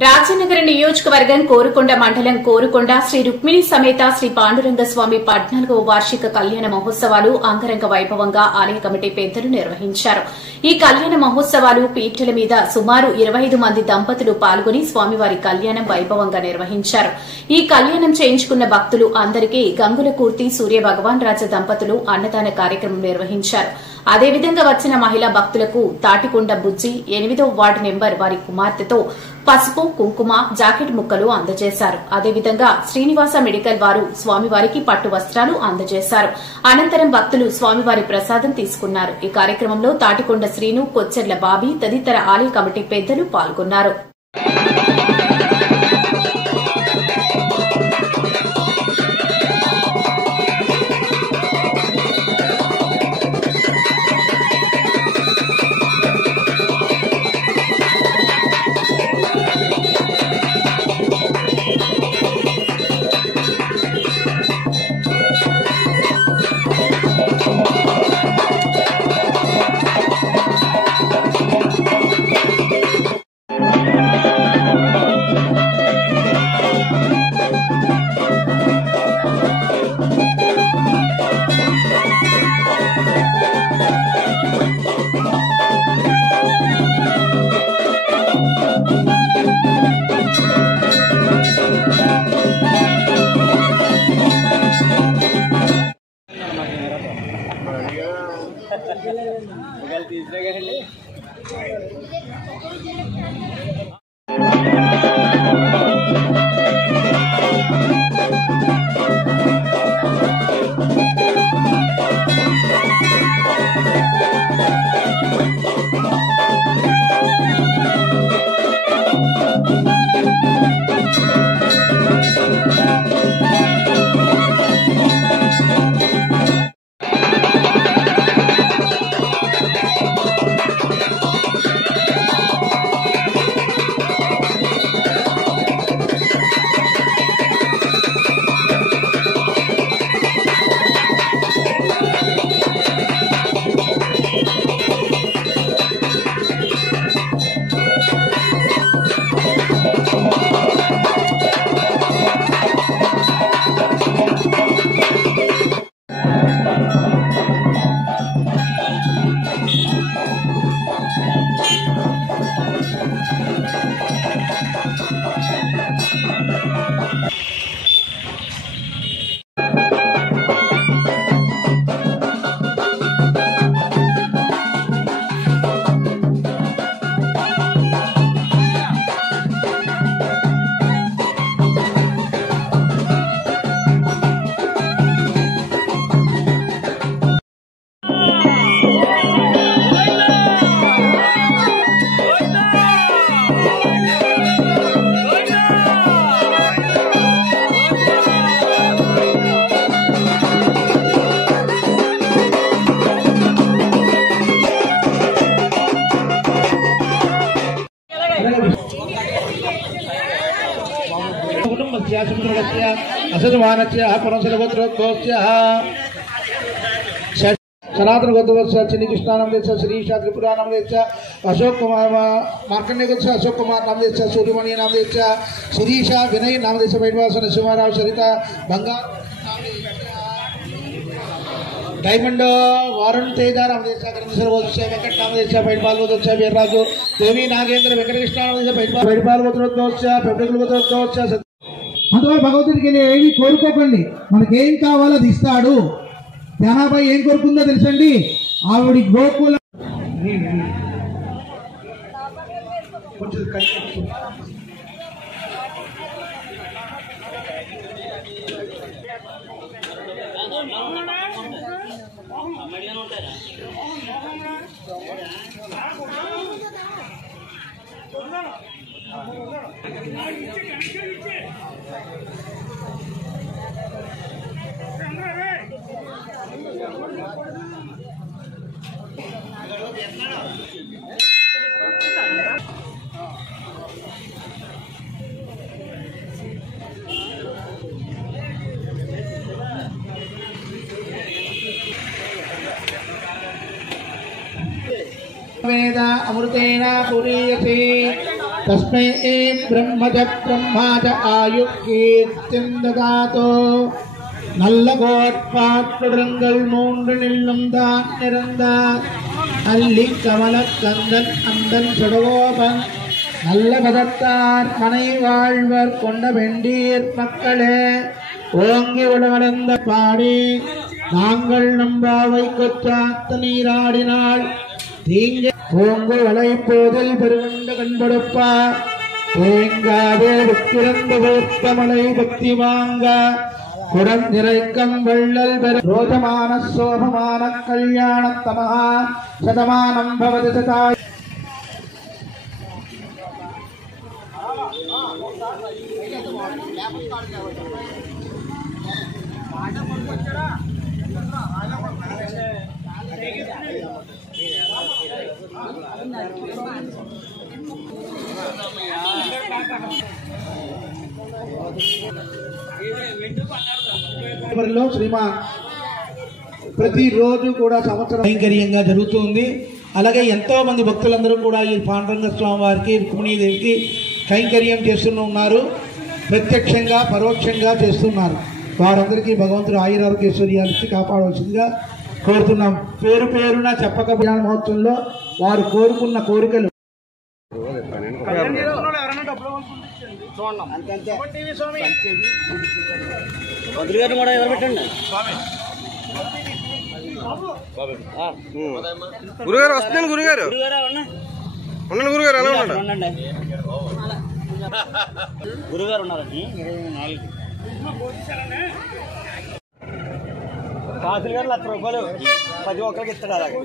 రాజనగర నియోజకవర్గం కోరుకొండ మండలం కోరుకొండ శ్రీ రుక్మిణి సమేత శ్రీ పాండురంగ స్వామి 14వ వార్షిక కళ్యాణ మహోత్సవాలు అంగరంగ వైభవంగా ఆలయ కమిటీ పెద్దలు నిర్వహించారు. ఈ కళ్యాణ మహోత్సవాలు పీటల మీద సుమారు 25 మంది దంపతులు పాల్గొని స్వామివారి కళ్యాణం వైభవంగా నిర్వహించారు. ఈ కళ్యాణం చేయించుకున్న భక్తులు అందరికీ గంగులకూర్తి సూర్య భగవాన్ రాజ దంపతులు అన్నదాన కార్యక్రమం నిర్వహించారు. అదేవిధంగా వచ్చిన మహిళా భక్తులకు తాటికొండ బుజ్జి 8వ వార్డు నెంబర్ వారి కుమార్తెతో పసుపు కుంకుమ జాకెట్ ముక్కలు అందజేశారు. అదేవిధంగా శ్రీనివాస మెడికల్ వారు స్వామివారికి పట్టు వస్త్రాలు అందజేశారు. అనంతరం భక్తులు స్వామివారి ప్రసాదం తీసుకున్నారు. ఈ కార్యక్రమంలో తాటికొండ శ్రీను, కొచ్చెర్ల బాబీ తదితర ఆలయ కమిటీ పెద్దలు పాల్గొన్నారు. सनातन गोत्रवत्स चिन्नी कृष्णा नाम देश श्रीशा त्रिपुरा नाम देश अशोक कुमार मार्कंडे गोत्र अशोक कुमार नाम देश सूर्यमणि नाम देश श्रीशा विनय नाम देश बैठवासन शिवराव सरिता बंगार डायमंड वारुण तेज नाम देश सर्वोच्च वेंकट नाम देश बैठपाल गोत्रोच्च वीरराजु देवी नागेंद्र वेंकट कृष्ण नाम देश बैठपाल गोत्रोच्च पेपटिकल गोत्रोच्च అందువల్ల భగవంతుడికి ఏమి కోరుకోకండి, మనకి ఏం కావాలో అది ఇస్తాడు. ధ్యానాబాయి ఏం కోరుకుందో తెలుసండి, ఆవిడ గోకుల वेद अमृतेन पूरीयते तस्मै ब्रह्मज ब्रह्माज आयुकीर्तिं ददातो நல்ல கோட்பாட்டுடங்கள் 3 நில்லும் தான் நிறந்தார் அல்லி கமல கந்தன் அந்தன் சுடகோபன் நல்ல பதத்தார் மனை வாழ்வர் கொண்ட வெண்டீர் மக்களே ஓங்கி உடகடந்த பாடி நாங்கள் நம்பாவை கொச்சாத்த நீராடினாள் தீங்க ஓங்கு வளை போதில் பெருகொண்ட கண்படுப்பார் தேங்காதே வித்திறந்த வேப்பமலை பக்தி வாங்க குடந்திரைக்கம் வெள்ளல் பெற ரோதமான சோபமான கல்யாணத்தமஹா சதமானம் பவது சதாய் శ్రీమాన్ ప్రతిరోజు కూడా సంవత్సరం కైంకర్యంగా జరుగుతుంది. అలాగే ఎంతో మంది భక్తులందరూ కూడా ఈ పాండురంగ స్వామి వారికి రుక్మిణీదేవికి కైంకర్యం చేస్తున్నారు. ప్రత్యక్షంగా పరోక్షంగా చేస్తున్నారు. వారందరికీ భగవంతుడు ఆయురారోగ్యశ్వర్యాలు ఇచ్చి కాపాడవలసిందిగా కోరుతున్నాం. పేరు పేరున చెప్పక కళ్యాణ మహోత్సవంలో వారు కోరుకున్న కోరికలు గురుగారు వస్తున్నాను. గురుగారు ఉన్నాను. గురుగారు ఎలా ఉన్నాడు? గురుగారు ఉన్నారండి. కాసులు గారు 1,00,000 రూపాయలు 10 ఒక్కరికి ఇస్తాడు. అలాగే